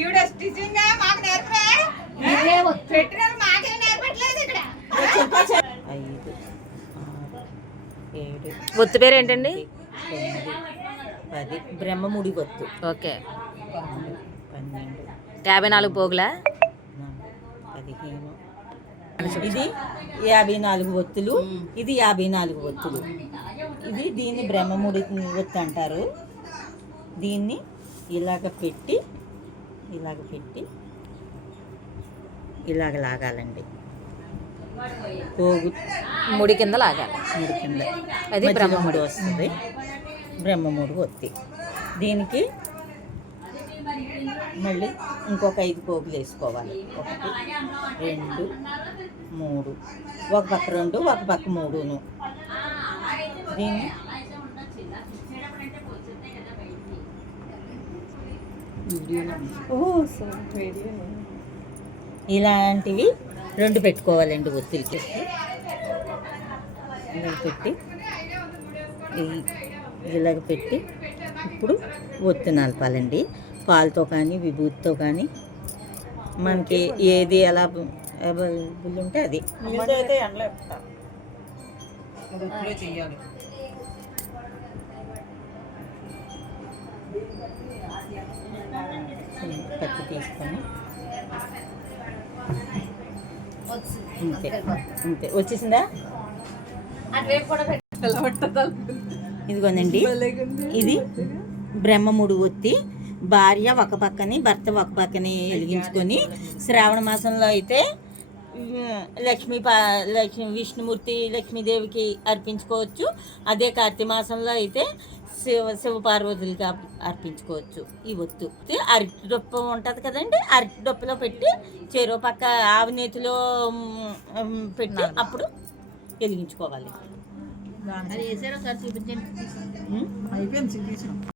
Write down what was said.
ఈవిడ స్టిచ్చింగ్ మాకు నేర్పే పెట్టిన మాకే నేర్పట్లేదు ఇక్కడ. 5, 6, 7, ఒత్తు పేరు ఏంటండి? 9, 10 బ్రహ్మముడి ఒత్తు. ఓకే. 12, 54 పోగులా? 15. ఇది 54 ఒత్తులు, ఇది 54 ఒత్తులు. దీన్ని బ్రహ్మముడి ఒత్తు అంటారు. దీన్ని ఇలాగ పెట్టి ఇలాగ లాగాలండి. పోగు ముడి కింద లాగాలి. ముడి కింద అది బ్రహ్మముడి వస్తుంది. బ్రహ్మముడి ఒత్తి. దీనికి మళ్ళీ ఇంకొక 5 పోగులు వేసుకోవాలి. 1, 2, 3. ఒక పక్క 2, ఒక పక్క 3ను. దీన్ని ఇలాంటివి 2 పెట్టుకోవాలండి ఒత్తులకి. ఇలాగ పెట్టి ఇప్పుడు ఒత్తి నలపాలండి. పాలతో కానీ విభూతితో కానీ మనకి ఏది ఎలా అవైలబుల్ ఉంటే అది. చెయ్యాలి. కత్తి తీసుకొని అంతే అంతే వచ్చేసిందా? ఇదిగోనండి, ఇది బ్రహ్మముడి ఒత్తి. భార్య ఒక పక్కని, భర్త ఒక పక్కని వెలిగించుకొని శ్రావణ మాసంలో అయితే లక్ష్మీ విష్ణుమూర్తి లక్ష్మీదేవికి అర్పించుకోవచ్చు. అదే కార్తీక మాసంలో అయితే శివపార్వతులకి అర్పించుకోవచ్చు. ఈ ఒత్తు అరటి డొప్ప ఉంటుంది కదండి, అరటి డొప్పలో పెట్టి చెరో పక్క ఆవినేతిలో పెట్టి అప్పుడు వెలిగించుకోవాలి. చూపించండి. అయిపోయింది.